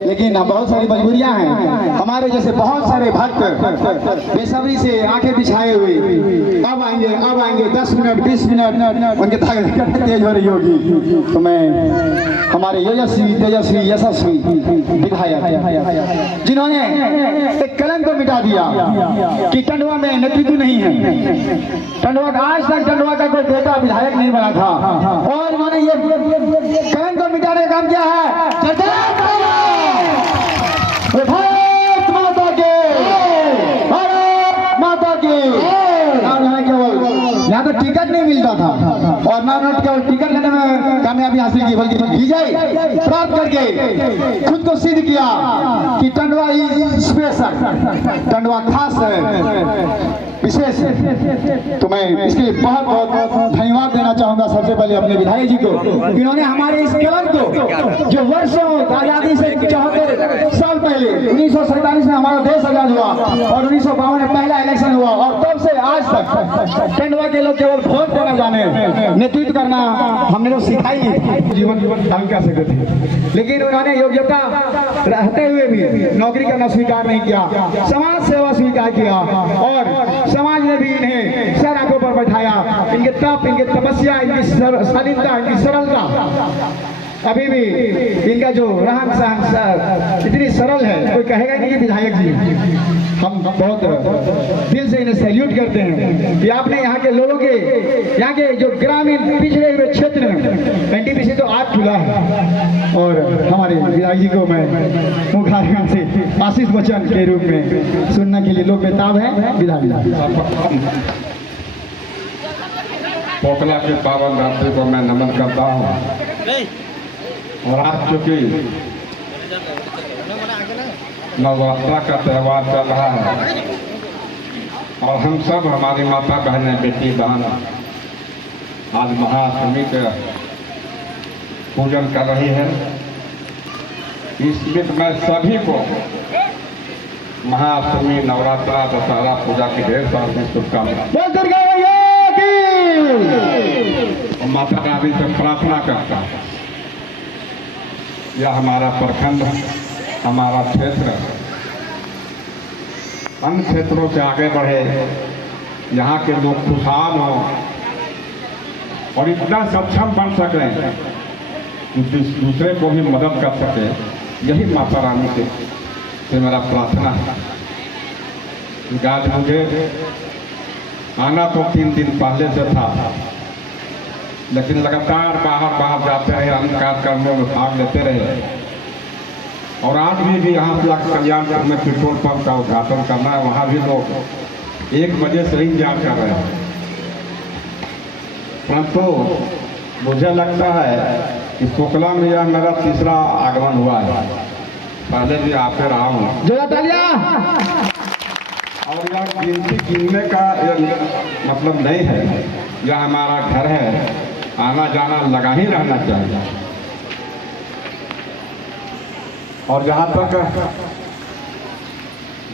लेकिन बहुत सारी मजबूरियां हैं। हमारे जैसे बहुत सारे भक्त बेसब्री से आंखें बिछाए हुए अब आएंगे 10 मिनट 20 मिनट उनके ताकत तेज हो रही होगी। तो मैं हमारे तेजस्वी यशस्वी विधायक जिन्होंने एक कलंक को मिटा दिया कि टंडवा में नेतृत्व नहीं है, टंडवा का आज तक टंडवा का कोई बेटा विधायक नहीं बना था, और उन्होंने ये कलंक को मिटाने का काम किया है। भारत माता के, भारत माता के। यहाँ तो टिकट नहीं मिलता था और ना उन्होंने केवल टिकट लेने में कामयाबी हासिल की बल्कि विजय प्राप्त करके खुद को सिद्ध किया कि टंडवा स्पेशल, टंडवा खास है, विशेष। तो मैं इसके लिए बहुत बहुत धन्यवाद देना चाहूंगा सबसे पहले अपने विधायक जी को, इन्होंने हमारे इस कलंक को जो वर्षों आजादी से 74 साल पहले 1947 में हमारा देश आजाद हुआ और 1952 में पहला इलेक्शन हुआ और तब से आज तक टंडवा के लोग केवल वोट देना जाने, नेतृत्व करना हमने लोग सिखाई जीवन ढंग कर सकते थे, लेकिन उन्होंने योग्यता रहते हुए भी नौकरी करना स्वीकार नहीं किया, समाज सेवा स्वीकार किया और समाज ने भी इन्हें सर आंखों पर बैठाया। इनके तप, इनके तपस्या, इनकी शालीनता, इनकी सरलता, अभी भी इनका जो रहन सहन इतनी सरल है, कोई कहेगा नहीं कि विधायक जी। हम बहुत दिल से इन्हें सैल्यूट करते हैं कि आपने यहाँ के लोगों के, यहाँ के जो ग्रामीण पिछड़े हुए क्षेत्र में एनटीपीसी तो आज खुला है और हमारे विधायक जी को मैं मुखारविंद से आशीष वचन के रूप में सुनने के लिए लोग बेताब हैं। विधायक पोखला के पावन रात्रि को मैं नमन करता हूँ और आज चूंकि नवरात्रा का त्यौहार चल रहा है और हम सब हमारी माता बहनें, बेटी बहन आज महाअष्टमी का पूजन कर रही है, इसलिए मैं सभी को महाअष्टमी, नवरात्रा, दशहरा पूजा की ढेर सारी शुभकामनाएं और माता रानी से प्रार्थना करता है यह हमारा प्रखंड, हमारा क्षेत्र अन्य क्षेत्रों से आगे बढ़े, यहाँ के लोग खुशहाल हों और इतना सक्षम बन सकें कि दूसरे को भी मदद कर सके। यही माता रानी से मेरा प्रार्थना है। आज मुझे आना तो 3 दिन पहले से था, लेकिन लगातार बाहर जाते रहे, अन्य कार्यक्रमों में भाग लेते रहे और आज भी यहाँ से कल्याणपुर में पेट्रोल पंप का उद्घाटन करना है, वहाँ भी लोग 1 बजे से ही इंतजार कर रहे हैं। परंतु मुझे लगता है कि पोखला में यह मेरा तीसरा आगमन हुआ है, पहले भी आते रहा हूँ और यह गिनती गिनने का मतलब नहीं है, यह हमारा घर है, आना जाना लगा ही रहना चाहिए। और जहाँ तक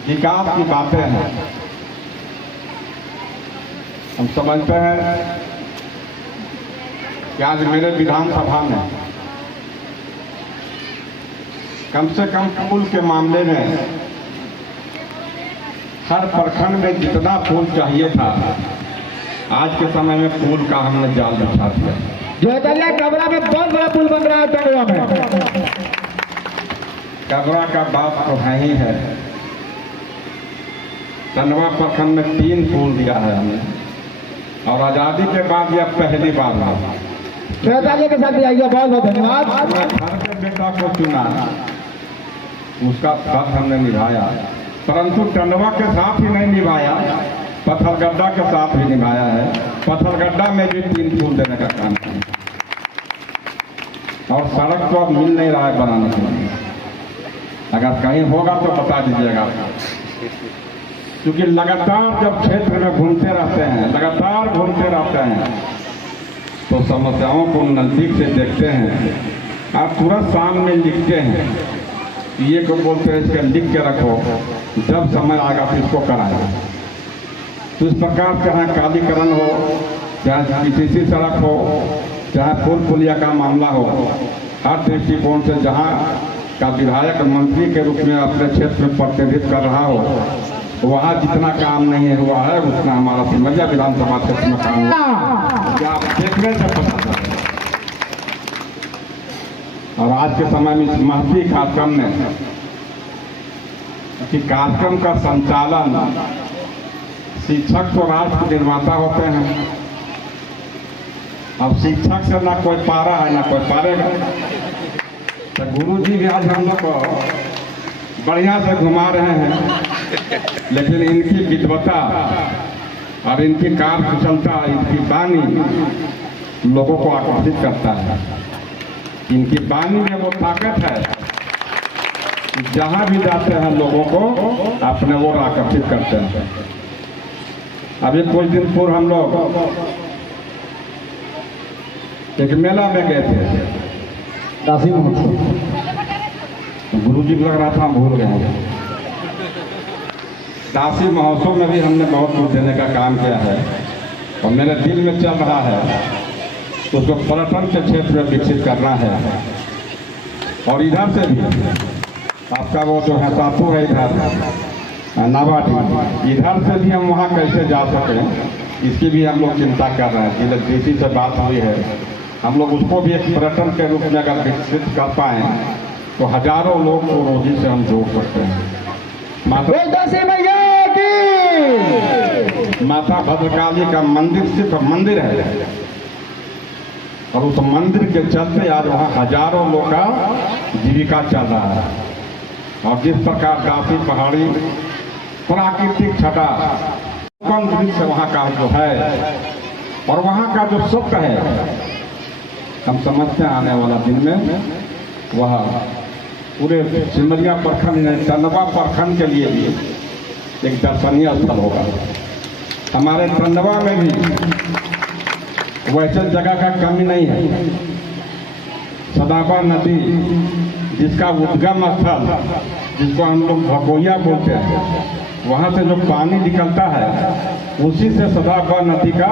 विकास की बातें हैं, हम समझते हैं कि आज मेरे विधानसभा में कम से कम पुल के मामले में हर प्रखंड में जितना पुल चाहिए था, आज के समय में पुल का हमने जाल बिछा दिया। जो कबरा में बहुत बड़ा पुल बन रहा है टंडवा में। कबरा का बात तो है ही है। टंडवा प्रखंड में 3 पुल दिया है हमने और आज़ादी के बाद यह पहली बार हुआ। के साथ भी आइए, बहुत बहुत धन्यवाद। घर के बेटा को चुना, उसका साथ हमने निभाया, परंतु टंडवा के साथ ही नहीं निभाया, पत्थलगड्ढा के साथ भी निभाया है। पत्थलगड्ढा में भी 3 पुल देने का काम किया और सड़क तो अब मिल नहीं रहा है बनाने के लिए। अगर कहीं होगा तो बता दीजिएगा, क्योंकि लगातार जब क्षेत्र में घूमते रहते हैं तो समस्याओं को नज़दीक से देखते हैं और तुरंत सामने लिखते हैं। ये को बोलते हैं इसका लिख के रखो, जब समय आएगा तो इसको कराएगा। तो इस प्रकार चाहे कालीकरण हो, चाहे किसी सड़क हो, चाहे पुल पुलिया का मामला हो, हर दृष्टिकोण से जहाँ का विधायक मंत्री के रूप में अपने क्षेत्र में प्रतिनिधित्व कर रहा हो, वहाँ जितना काम नहीं हुआ है उतना हमारा सिमरिया विधानसभा क्षेत्र में काम हुआ, क्या आप देखने से पता चला। और आज के समय में इस महती कार्यक्रम ने कि कार्यक्रम का संचालन शिक्षक तो राष्ट्र निर्माता होते हैं। अब शिक्षक से ना कोई पारा है ना कोई पारेगा। तो गुरु जी भी आज हम लोग को बढ़िया से घुमा रहे हैं, लेकिन इनकी विद्वता और इनकी कार्यकुशलता, इनकी वाणी लोगों को आकर्षित करता है। इनकी वाणी में वो ताकत है, जहाँ भी जाते हैं लोगों को अपने ओर आकर्षित करते हैं। अभी कुछ दिन पूर्व हम लोग एक मेला में गए थे, दासी महोत्सव। गुरु जी को लग रहा था हम भूल गए। दासी महोत्सव में भी हमने बहुत कुछ देने का काम किया है और मेरे दिल में चल रहा है उसको पर्यटन के क्षेत्र में विकसित करना है। और इधर से भी आपका वो जो है सातू है इधर नावाटी, इधर से भी हम वहाँ कैसे जा सकें इसकी भी हम लोग चिंता कर रहे हैं। इलेक्ट्रिसिटी से बात हुई है, हम लोग उसको भी एक पर्यटन के रूप में अगर विकसित कर पाएँ तो हजारों लोग को रोजी से हम जोड़ सकते हैं। माता भद्रकाली का मंदिर सिर्फ मंदिर है और उस मंदिर के चलते आज वहाँ हजारों लोग का जीविका चल रहा है। और जिस प्रकार दासी पहाड़ी प्राकृतिक छटा कम दृश्य वहाँ का जो है और वहाँ का जो सत्य है, हम समझते हैं आने वाला दिन में वह पूरे सिमरिया प्रखंड में टंडवा प्रखंड के लिए भी एक दर्शनीय स्थल होगा। हमारे टंडवा में भी वैसे जगह का कमी नहीं है। सदाबा नदी जिसका उद्गम स्थल, जिसको हम लोग भगोइया बोलते हैं, वहाँ से जो पानी निकलता है उसी से सदाबा नदी का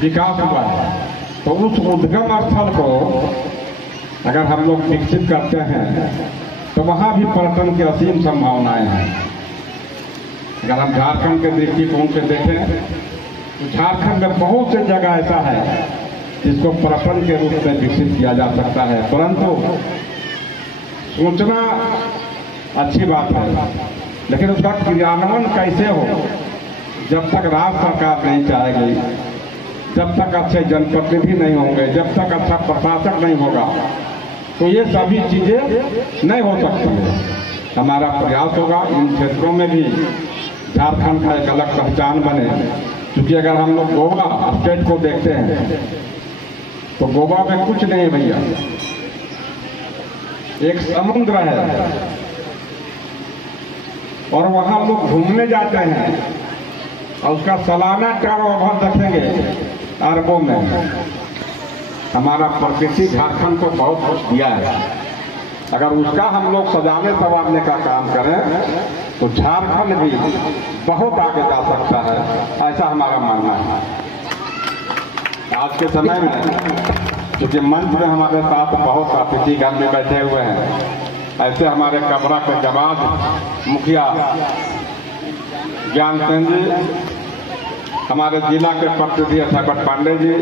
विकास हुआ है। तो उस उद्गम स्थल को अगर हम लोग विकसित करते हैं तो वहाँ भी पर्यटन की असीम संभावनाएं हैं। अगर हम झारखंड के दृष्टिकोण से देखें तो झारखंड में बहुत से जगह ऐसा है जिसको पर्यटन के रूप में विकसित किया जा सकता है, परंतु सोचना अच्छी बात है, लेकिन उसका क्रियान्वयन कैसे हो, जब तक राज्य सरकार नहीं चाहेगी, जब तक अच्छे जनप्रतिनिधि नहीं होंगे, जब तक अच्छा प्रशासक नहीं होगा, तो ये सभी चीज़ें नहीं हो सकती है। हमारा प्रयास होगा इन क्षेत्रों में भी झारखंड का एक अलग पहचान बने। क्योंकि अगर हम लोग गोवा स्टेट को देखते हैं तो गोवा में कुछ नहीं है भैया, एक समुद्र है और वहाँ लोग घूमने जाते हैं और उसका सालाना टर्नओवर देखेंगे अरबों में। हमारा प्रकृति झारखंड को बहुत कुछ दिया है, अगर उसका हम लोग सजाने संवारने का काम करें तो झारखंड भी बहुत आगे जा सकता है, ऐसा हमारा मानना है। आज के समय में क्योंकि मंच में हमारे साथ बहुत अतिथिगण में बैठे हुए हैं, ऐसे हमारे कमरा के जमात मुखिया ज्ञान सिंह जी, हमारे जिला के प्रतिनिधि अशोक पांडे जी,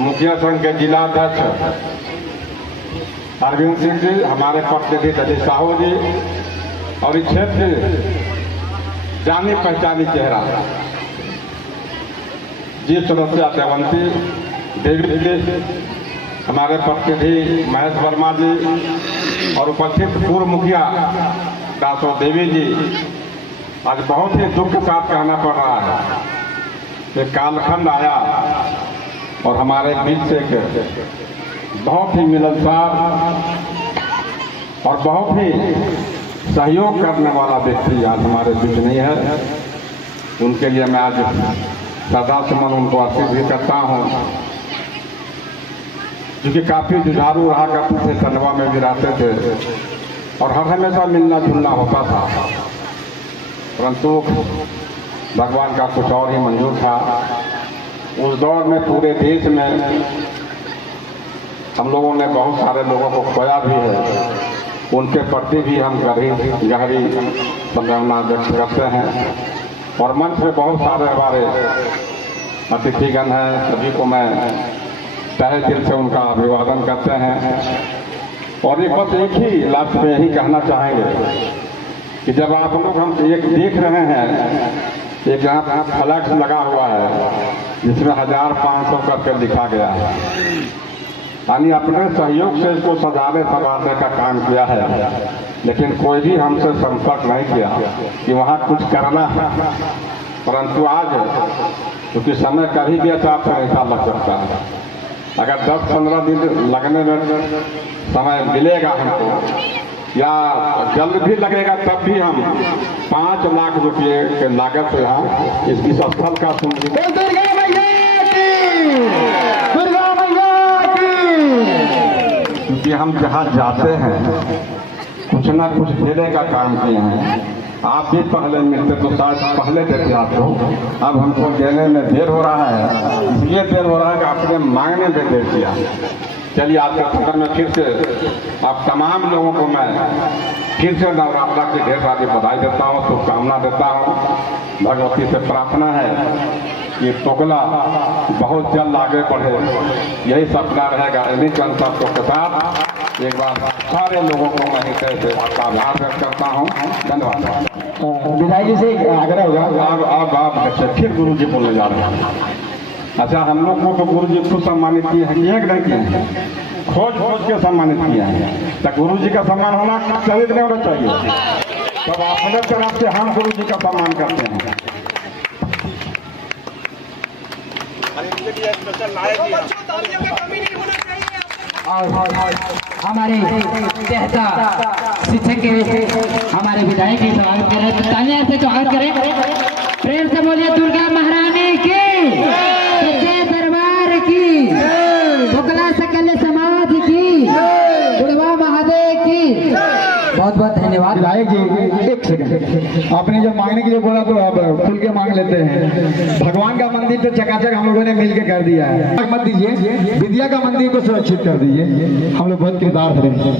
मुखिया संघ के जिला अध्यक्ष अरविंद सिंह जी, हमारे प्रतिनिधि दलीप साहू जी और इस क्षेत्र जानी पहचानी चेहरा जी सदस्य देवंती देवी जी, हमारे प्रतिनिधि महेश वर्मा जी और उपस्थित पूर्व मुखिया दासो देवी जी। आज बहुत ही दुख के साथ कहना पड़ रहा है कि कालखंड आया और हमारे बीच से बहुत ही मिलनसार और बहुत ही सहयोग करने वाला व्यक्ति आज हमारे बीच नहीं है। उनके लिए मैं आज सदा सुमन उनको अर्पित भी करता हूँ, क्योंकि काफ़ी जुझारू रहा करते थे, टंडवा में भी रहते थे और हर हमेशा मिलना जुलना होता था, परंतु भगवान का कुछ और ही मंजूर था। उस दौर में पूरे देश में हम लोगों ने बहुत सारे लोगों को खोया भी है उनके प्रति भी हम गहरी संवेदना व्यक्त करते हैं। और मंच में बहुत सारे हमारे अतिथिगण हैं, सभी को मैं तहे दिल से उनका अभिवादन करते हैं। और एक बस एक ही लास्ट में यही कहना चाहेंगे कि जब आप लोग हम एक देख रहे हैं, एक यहाँ फ्लैक्स लगा हुआ है जिसमें 1500 करके लिखा गया है, यानी अपने सहयोग से इसको सजाने संवारने का काम किया है, लेकिन कोई भी हमसे संपर्क नहीं किया कि वहाँ कुछ करना है। परंतु आज क्योंकि समय कभी भी अचार संहिता लग सकता है, अगर 10-15 दिन लगने में समय मिलेगा हमको या जल्द भी लगेगा, तब भी हम 5 लाख रुपये के लागत से यहाँ इस स्थल का क्योंकि हम जहाँ जाते हैं कुछ ना कुछ देने का काम किए हैं। आप भी पहले मिलते तो शायद पहले देते आपको, अब हमको देने में देर हो रहा है, इसलिए देर हो रहा है कि आपने मांगने में देर किया। चलिए आपके खबर में फिर से आप तमाम लोगों को मैं फिर से नवरात्रा की ढेर सारी बधाई देता हूँ, शुभकामना देता हूँ। भगवती से प्रार्थना है कि टोकला बहुत जल्द आगे बढ़े, यही सपना रहेगा। इन्हीं संकल्पों के साथ एक बार सारे लोगों को मैं हृदय से आपका आभार व्यक्त करता हूँ। धन्यवाद। विधायक जी से आग्रह होगा, अब आप फिर गुरु जी बोलने जा रहे हैं। अच्छा, हम लोग को तो गुरु जी खुद सम्मानित किए हैं, एक नहीं किए हैं, खोज के सम्मानित किए हैं। तो गुरु जी का सम्मान होना चाहिए नहीं होना चाहिए? तब अपने तरफ से हम गुरु जी का सम्मान करते हैं। और हमारे बेहता शिक्षक के हमारे विधायक की स्वागत करें, तो तालियां से स्वागत करें। प्रेम से बोलिए दुर्गा महारानी की, सच्चे दरबार की, टोकला सकल समाज की, बुढ़वा महादेव की। बहुत बहुत धन्यवाद। विधायक जी एक सेकंड, आपने जब मांगने के लिए बोला तो अब खुल के मांग लेते हैं। भगवान का मंदिर तो चकाचक हम लोगों ने मिलकर कर दिया है, मत दीजिए, विद्या का मंदिर को सुरक्षित कर दीजिए, हम लोग बहुत किरदार करेंगे।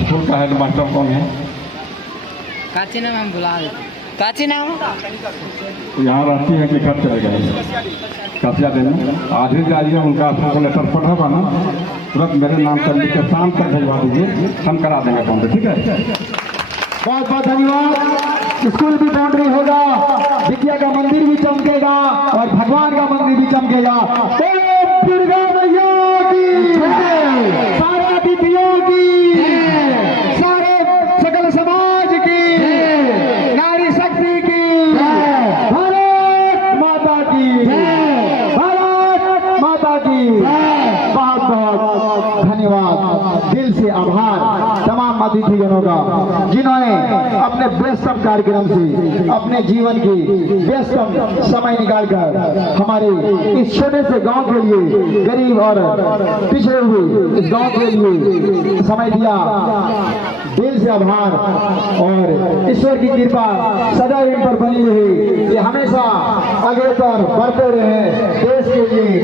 स्कूल का हेडमास्टर कौन है? काची नाम हम बुला देते, काची नाम यहाँ रहती है कि घर चले गए? कब्जा देना आज ही जाइए, उनका आपको लेटर पढ़ा ना, तुरंत मेरे नाम पर लिख के शाम तक भिजवा दीजिए, हम करा देंगे काम। ठीक है, बहुत बहुत धन्यवाद। स्कूल भी बाउंड्री होगा, विद्या का मंदिर भी चमकेगा और भगवान का मंदिर भी चमकेगा। दुर्गा मैया की, सारे अतिथियों की, सारे सकल समाज की, नारी शक्ति की, भारत माता की, भारत माता की। बहुत बहुत धन्यवाद, दिल से आभार तमाम अतिथिगणों का, जिन्होंने अपने व्यस्तम कार्यक्रम से अपने जीवन की व्यस्तम समय निकालकर हमारे इस छोटे से गांव के लिए, गरीब और पिछड़े हुए इस गांव के लिए समय दिया। दिल से आभार और ईश्वर की कृपा सदैव इन पर बनी रहे, ये हमेशा आगे पर बढ़ते रहे, देश के लिए